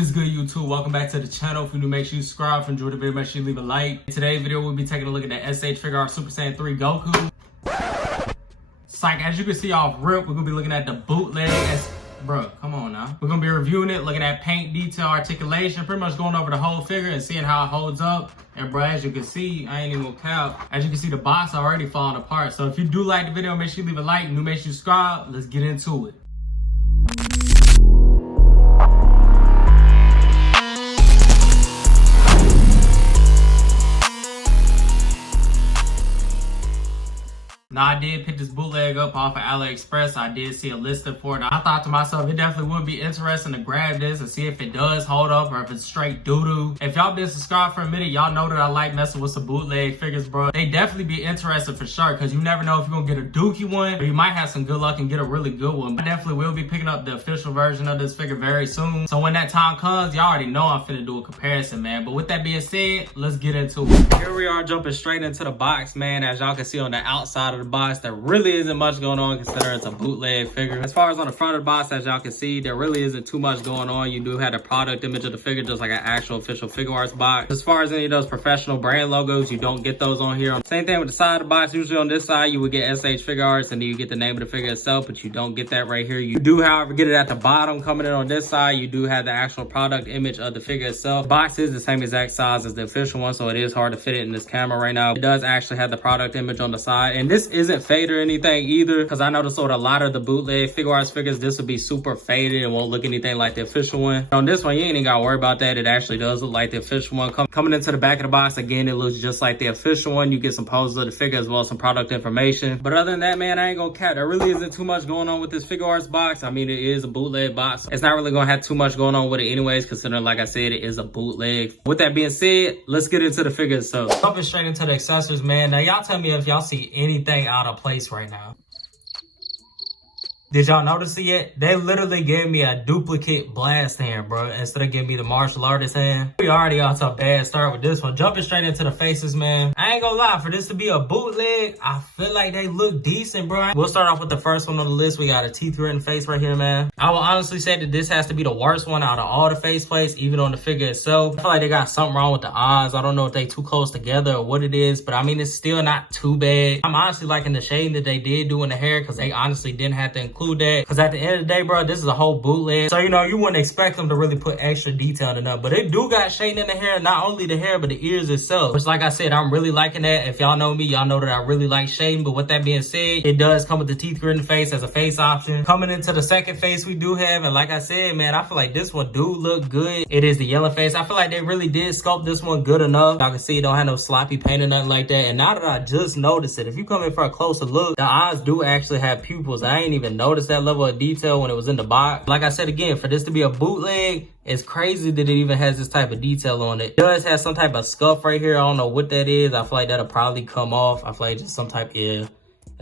What is good, YouTube? Welcome back to the channel. If you're new, make sure you subscribe. If you enjoyed the video, make sure you leave a like. In today's video, we'll be taking a look at the shfiguarts Super Saiyan 3 Goku. Psych, as you can see off rip, we're gonna be looking at the bootleg. Bro, come on now. We're gonna be reviewing it, looking at paint, detail, articulation, pretty much going over the whole figure and seeing how it holds up. And bro, as you can see, I ain't even gonna cap. As you can see, the box already falling apart. So if you do like the video, make sure you leave a like. New, make sure you subscribe. Let's get into it. Now, I did pick this bootleg up off of Aliexpress. I did see a listing for it. I thought to myself, it definitely would be interesting to grab this and see if it does hold up or if it's straight doo-doo. If y'all been subscribed for a minute, y'all know that I like messing with some bootleg figures, bro. They definitely be interesting for sure, because you never know if you're gonna get a dookie one, or you might have some good luck and get a really good one. But I definitely will be picking up the official version of this figure very soon. So when that time comes, y'all already know I'm finna do a comparison, man. But with that being said, let's get into it. Here we are jumping straight into the box, man. As y'all can see on the outside of the box, there really isn't much going on considering it's a bootleg figure. As far as on the front of the box, as y'all can see, there really isn't too much going on. You do have the product image of the figure, just like an actual official Figuarts box. As far as any of those professional brand logos, you don't get those on here. Same thing with the side of the box. Usually on this side, you would get shfiguarts and then you get the name of the figure itself, but you don't get that right here. You do, however, get it at the bottom. Coming in on this side, you do have the actual product image of the figure itself. The box is the same exact size as the official one, so it is hard to fit it in this camera right now. It does actually have the product image on the side, and this isn't faded or anything either, because I noticed with a lot of the bootleg Figuarts figures, this will be super faded and won't look anything like the official one. On this one, you ain't even gotta worry about that. It actually does look like the official one. Coming into the back of the box, again, it looks just like the official one. You get some poses of the figure as well as some product information. But other than that, man, I ain't gonna cap. There really isn't too much going on with this Figuarts box. I mean, it is a bootleg box. It's not really gonna have too much going on with it anyways, considering, like I said, it is a bootleg. With that being said, let's get into the figure itself. Jumping straight into the accessories, man. Now, y'all tell me if y'all see anything out of place right now. Did y'all notice it yet? They literally gave me a duplicate blast hand, bro, instead of giving me the martial artist hand. We already off to a bad start with this one. Jumping straight into the faces, man. I ain't gonna lie, for this to be a bootleg, I feel like they look decent, bro. We'll start off with the first one on the list. We got a teeth-ridden face right here, man. I will honestly say that this has to be the worst one out of all the face plates, even on the figure itself. I feel like they got something wrong with the eyes. I don't know if they too close together or what it is, but I mean, it's still not too bad. I'm honestly liking the shading that they did do in the hair, because they honestly didn't have to include that. Because at the end of the day, bro, this is a whole bootleg. So, you know, you wouldn't expect them to really put extra detail in it. But they do got shading in the hair, not only the hair, but the ears itself. Which, like I said, I'm really liking that. If y'all know me, y'all know that I really like shading. But with that being said, it does come with the teeth-gritted face as a face option. Coming into the second face we do have, and like I said, man, I feel like this one do look good. It is the yellow face. I feel like they really did sculpt this one good enough. Y'all can see it don't have no sloppy paint or nothing like that. And now that I just noticed it, if you come in for a closer look, the eyes do actually have pupils. I ain't even noticed that level of detail when it was in the box. Like I said, again, for this to be a bootleg, it's crazy that it even has this type of detail on it. It does have some type of scuff right here. I don't know what that is. I feel like that'll probably come off. I feel like just some type, yeah,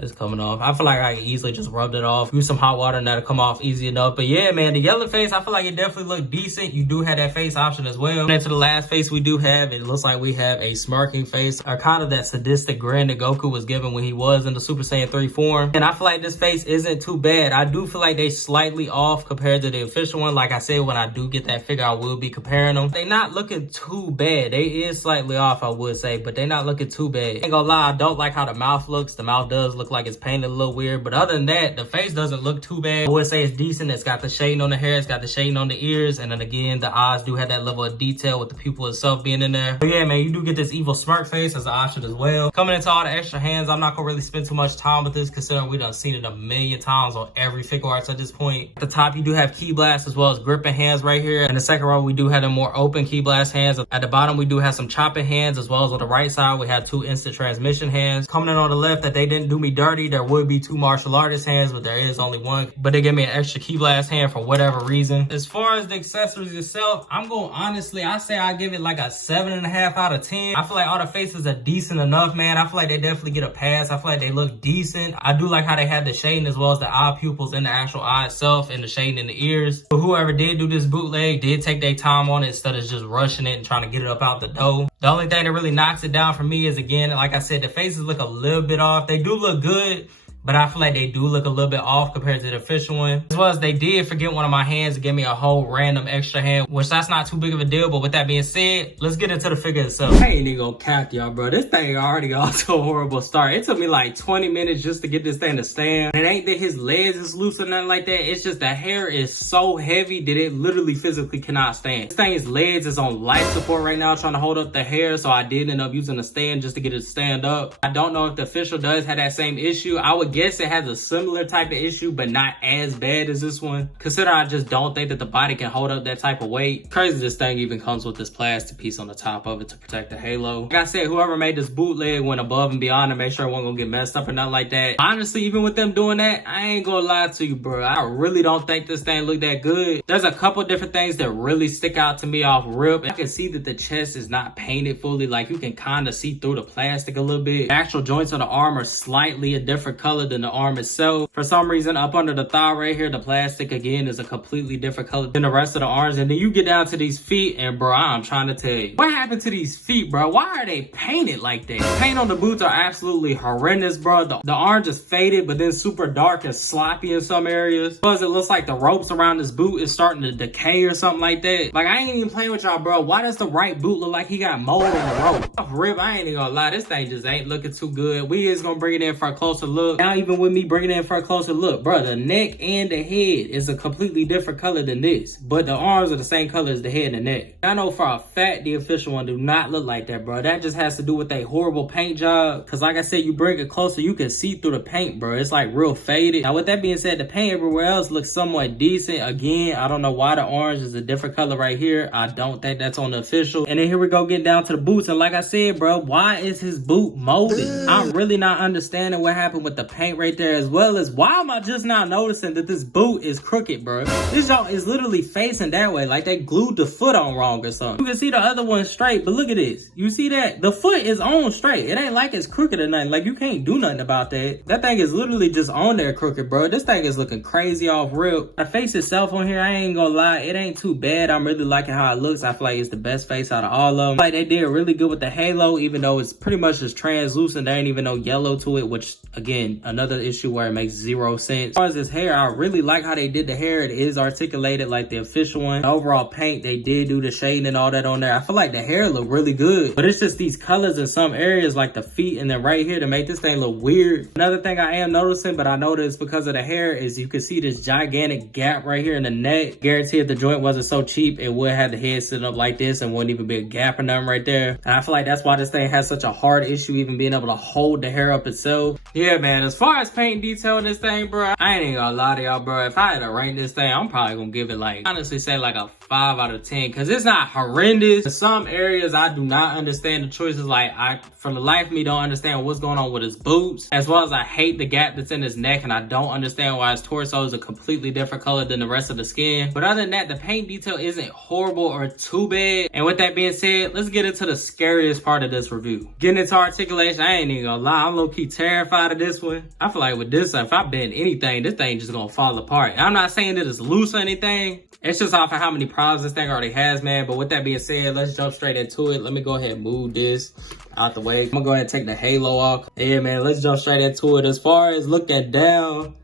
it's coming off. I feel like I can easily just rub it off, use some hot water, and that'll come off easy enough. But yeah, man, the yellow face, I feel like it definitely looked decent. You do have that face option as well. And then to the last face we do have, it looks like we have a smirking face, or kind of that sadistic grin that Goku was given when he was in the Super Saiyan 3 form. And I feel like this face isn't too bad. I do feel like they slightly off compared to the official one. Like I said, when I do get that figure, I will be comparing them. They not looking too bad. They is slightly off, I would say, but they not looking too bad. Ain't gonna lie, I don't like how the mouth looks. The mouth does look like it's painted a little weird, but other than that, the face doesn't look too bad. I would say it's decent. It's got the shading on the hair, it's got the shading on the ears, and then again, the eyes do have that level of detail with the pupil itself being in there. But yeah, man, you do get this evil smirk face as an option as well. Coming into all the extra hands, I'm not gonna really spend too much time with this, considering we done seen it a million times on every Figuarts at this point. At the top, you do have key blasts as well as gripping hands right here. In the second row, we do have the more open key blast hands. At the bottom, we do have some chopping hands, as well as on the right side, we have 2 instant transmission hands. Coming in on the left, that they didn't do me dirty, there would be 2 martial artist hands, but there is only 1. But they gave me an extra key blast hand for whatever reason. As far as the accessories itself, I'm going honestly, I say I give it like a 7.5 out of 10. I feel like all the faces are decent enough, man. I feel like they definitely get a pass. I feel like they look decent. I do like how they had the shading as well as the eye pupils in the actual eye itself and the shading in the ears. But whoever did do this bootleg did take their time on it instead of just rushing it and trying to get it up out the door. The only thing that really knocks it down for me is, again, like I said, the faces look a little bit off. They do look good. but I feel like they do look a little bit off compared to the official one. As well as they did forget one of my hands and give me a whole random extra hand, which that's not too big of a deal. But with that being said, let's get into the figure itself. I ain't even gonna cap y'all, bro. This thing already off to a horrible start. It took me like 20 minutes just to get this thing to stand. It ain't that his legs is loose or nothing like that. It's just the hair is so heavy that it literally physically cannot stand. This thing's legs is on life support right now, trying to hold up the hair. So I did end up using a stand just to get it to stand up. I don't know if the official does have that same issue. I would guess it has a similar type of issue, but not as bad as this one. Consider I just don't think that the body can hold up that type of weight. Crazy this thing even comes with this plastic piece on the top of it to protect the halo. Like I said, whoever made this bootleg went above and beyond to make sure it wasn't gonna get messed up or nothing like that. Honestly, even with them doing that, I ain't gonna lie to you, bro. I really don't think this thing looked that good. There's a couple different things that really stick out to me off rip. I can see that the chest is not painted fully. Like you can kind of see through the plastic a little bit. The actual joints of the arm are slightly a different color than the arm itself. For some reason, up under the thigh right here, the plastic again is a completely different color than the rest of the arms. And then you get down to these feet, and bro, I'm trying to tell you, what happened to these feet, bro? Why are they painted like that? Paint on the boots are absolutely horrendous, bro. The arm just faded, but then super dark and sloppy in some areas. Plus, it looks like the ropes around this boot is starting to decay or something like that. Like, I ain't even playing with y'all, bro. Why does the right boot look like he got mold in the rope? Off rip, I ain't even gonna lie. This thing just ain't looking too good. We is gonna bring it in for a closer look. Now, even with me bringing it in for a closer look, bro, the neck and the head is a completely different color than this. But the arms are the same color as the head and the neck. I know for a fact the official one do not look like that, bro. That just has to do with a horrible paint job. Cause like I said, you bring it closer, you can see through the paint, bro. It's like real faded. Now with that being said, the paint everywhere else looks somewhat decent. Again, I don't know why the orange is a different color right here. I don't think that's on the official. And then here we go, getting down to the boots. And like I said, bro, why is his boot molded? I'm really not understanding what happened with the paint right there, as well as why am I just not noticing that this boot is crooked, bro? This y'all is literally facing that way, like they glued the foot on wrong or something. You can see the other one straight, but look at this. You see that? The foot is on straight. It ain't like it's crooked or nothing. Like you can't do nothing about that. That thing is literally just on there crooked, bro. This thing is looking crazy off rip. The face itself on here, I ain't gonna lie, it ain't too bad. I'm really liking how it looks. I feel like it's the best face out of all of them. Like they did really good with the halo, even though it's pretty much just translucent. There ain't even no yellow to it, which again, another issue where it makes zero sense. As far as this hair, I really like how they did the hair. It is articulated like the official one. The overall paint, they did do the shading and all that on there. I feel like the hair look really good, but it's just these colors in some areas like the feet and then right here to make this thing look weird. Another thing I am noticing, but I noticed because of the hair, is you can see this gigantic gap right here in the neck. Guarantee if the joint wasn't so cheap, it would have the head sitting up like this and wouldn't even be a gap or nothing right there. And I feel like that's why this thing has such a hard issue even being able to hold the hair up itself. Yeah, man, as far as paint detail in this thing, bro, I ain't even gonna lie to y'all, bro. If I had to rank this thing, I'm probably gonna give it like, honestly say like a 5 out of 10, because it's not horrendous. In some areas, I do not understand the choices. Like, I, for the life of me, don't understand what's going on with his boots, as well as I hate the gap that's in his neck, and I don't understand why his torso is a completely different color than the rest of the skin. But other than that, the paint detail isn't horrible or too bad. And with that being said, let's get into the scariest part of this review. Getting into articulation, I ain't even gonna lie, I'm low-key terrified of this one. I feel like with this, if I bend anything, this thing just gonna fall apart. And I'm not saying that it's loose or anything. It's just off of how many problems this thing already has, man. But with that being said, let's jump straight into it. Let me go ahead and move this out the way. I'm gonna go ahead and take the halo off. Yeah, man, let's jump straight into it. As far as looking down,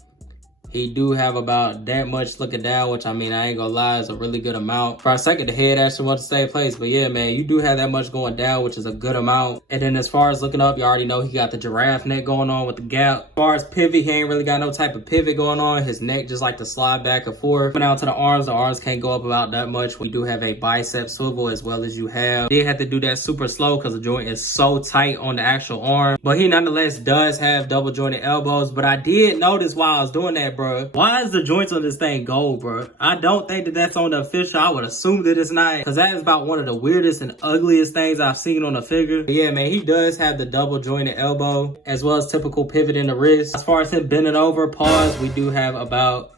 he do have about that much looking down, which I mean, I ain't gonna lie, is a really good amount. For a second, the head actually went to the same place. But yeah, man, you do have that much going down, which is a good amount. And then as far as looking up, you already know he got the giraffe neck going on with the gap. As far as pivot, he ain't really got no type of pivot going on. His neck just like to slide back and forth. Coming down to the arms can't go up about that much. We do have a bicep swivel as well as you have. Did have to do that super slow because the joint is so tight on the actual arm. But he nonetheless does have double jointed elbows. But I did notice while I was doing that, bro, why is the joints on this thing gold, bro? I don't think that that's on the official. I would assume that it's not, because that is about one of the weirdest and ugliest things I've seen on a figure. But yeah, man, he does have the double jointed elbow as well as typical pivot in the wrist. As far as him bending over, pause, we do have about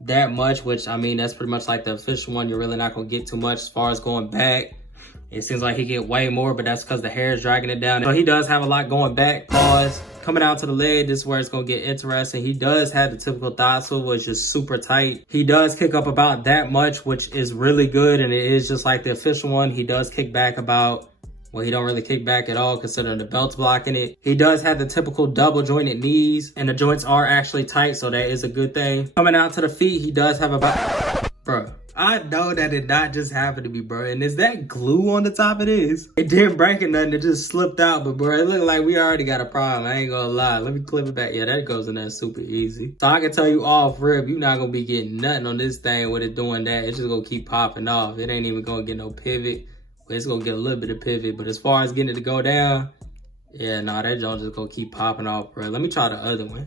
that much, which I mean, that's pretty much like the official one. You're really not gonna get too much. As far as going back, it seems like he get way more, but that's because the hair is dragging it down. So he does have a lot going back. Pause. Coming out to the leg, this is where it's gonna get interesting. He does have the typical thigh swivel, which is super tight. He does kick up about that much, which is really good, and it is just like the official one. He does kick back about Well, he don't really kick back at all considering the belt's blocking it. He does have the typical double jointed knees, and the joints are actually tight, so that is a good thing. Coming out to the feet, he does have about... Bro, I know that did not just happen to me, bro. And is that glue on the top of this? It didn't break or nothing. It just slipped out. But, bro, it looked like we already got a problem. I ain't gonna lie. Let me clip it back. Yeah, that goes in there super easy. So I can tell you off rip, you're not gonna be getting nothing on this thing with it doing that. It's just gonna keep popping off. It ain't even gonna get no pivot. But it's gonna get a little bit of pivot. But as far as getting it to go down, yeah, nah, that joint just gonna keep popping off, bro. Let me try the other one.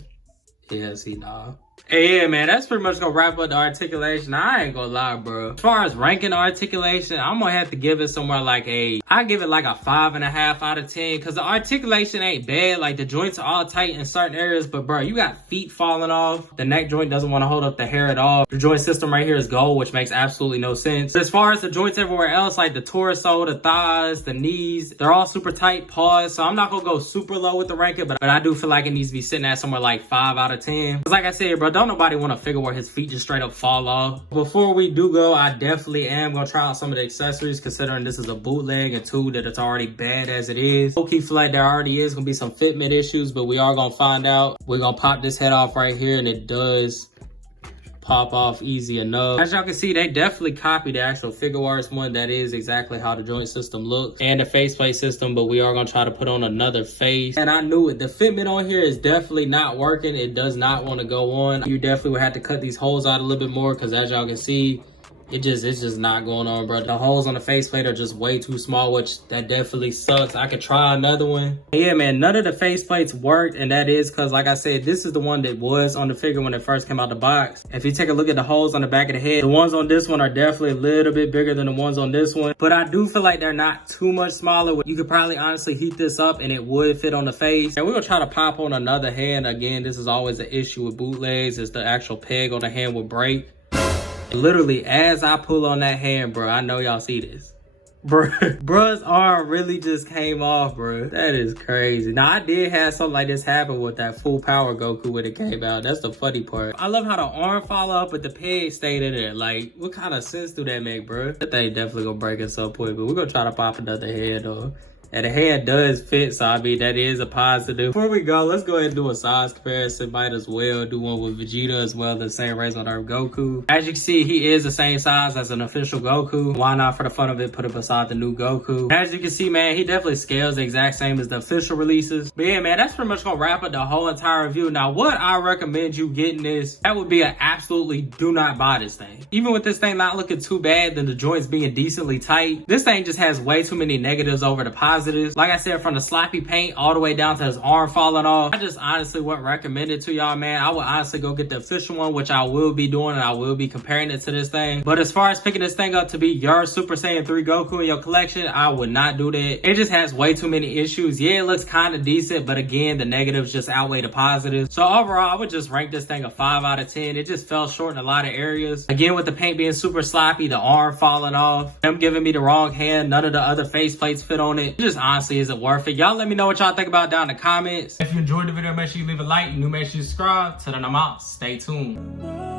Yeah, see, nah. Hey, yeah, man, that's pretty much gonna wrap up the articulation. I ain't gonna lie, bro. As far as ranking articulation, I'm gonna have to give it somewhere like I give it like a 5.5 out of 10, because the articulation ain't bad. Like, the joints are all tight in certain areas, but bro, you got feet falling off. The neck joint doesn't want to hold up the hair at all. The joint system right here is gold, which makes absolutely no sense. But as far as the joints everywhere else, like the torso, the thighs, the knees, they're all super tight paws. So I'm not gonna go super low with the ranking, but I do feel like it needs to be sitting at somewhere like 5 out of 10. Because like I said, bro, don't nobody want to figure where his feet just straight up fall off. Before we do go, I definitely am gonna try out some of the accessories, considering this is a bootleg, and two, that it's already bad as it is. Okay, feel like there already is gonna be some fitment issues, but we are gonna find out. We're gonna pop this head off right here, and it does pop off easy enough. As y'all can see, they definitely copied the actual Figuarts one. That is exactly how the joint system looks, and the faceplate system, but we are gonna try to put on another face. And I knew it. The fitment on here is definitely not working. It does not want to go on. You definitely would have to cut these holes out a little bit more, because as y'all can see, it's just not going on, bro. The holes on the faceplate are just way too small, which that definitely sucks. I could try another one. But yeah, man, none of the faceplates worked, and that is because, like I said, this is the one that was on the figure when it first came out the box. If you take a look at the holes on the back of the head, the ones on this one are definitely a little bit bigger than the ones on this one. But I do feel like they're not too much smaller. You could probably honestly heat this up and it would fit on the face. And we're gonna try to pop on another hand. Again, this is always an issue with bootlegs, is the actual peg on the hand will break. Literally, as I pull on that hand, bro, I know y'all see this. Bruh's arm really just came off, bro. That is crazy. Now, I did have something like this happen with that full power Goku when it came out. That's the funny part. I love how the arm fall off, but the peg stayed in there. Like, what kind of sense do that make, bro? That thing definitely gonna break at some point, but we're gonna try to pop another head, though. And the hand does fit, so I mean, that is a positive. Before we go, let's go ahead and do a size comparison. Might as well do one with Vegeta as well, the same Raise on Earth Goku. As you can see, he is the same size as an official Goku. Why not, for the fun of it, put it beside the new Goku? As you can see, man, he definitely scales the exact same as the official releases. But yeah, man, that's pretty much gonna wrap up the whole entire review. Now, what I recommend you getting this, that would be an absolutely do not buy this thing. Even with this thing not looking too bad, then the joints being decently tight, this thing just has way too many negatives over the positives. Like I said, from the sloppy paint all the way down to his arm falling off, I just honestly wouldn't recommend it to y'all, man. I would honestly go get the official one, which I will be doing, and I will be comparing it to this thing. But as far as picking this thing up to be your Super Saiyan 3 Goku in your collection, I would not do that. It just has way too many issues. Yeah, it looks kind of decent, but again, the negatives just outweigh the positives. So overall, I would just rank this thing a 5 out of 10. It just fell short in a lot of areas. Again, with the paint being super sloppy, the arm falling off, them giving me the wrong hand, none of the other faceplates fit on it. It just honestly isn't worth it. Y'all let me know what y'all think about down in the comments. If you enjoyed the video, make sure you leave a like. New, make sure you subscribe. Till then, I'm out. Stay tuned.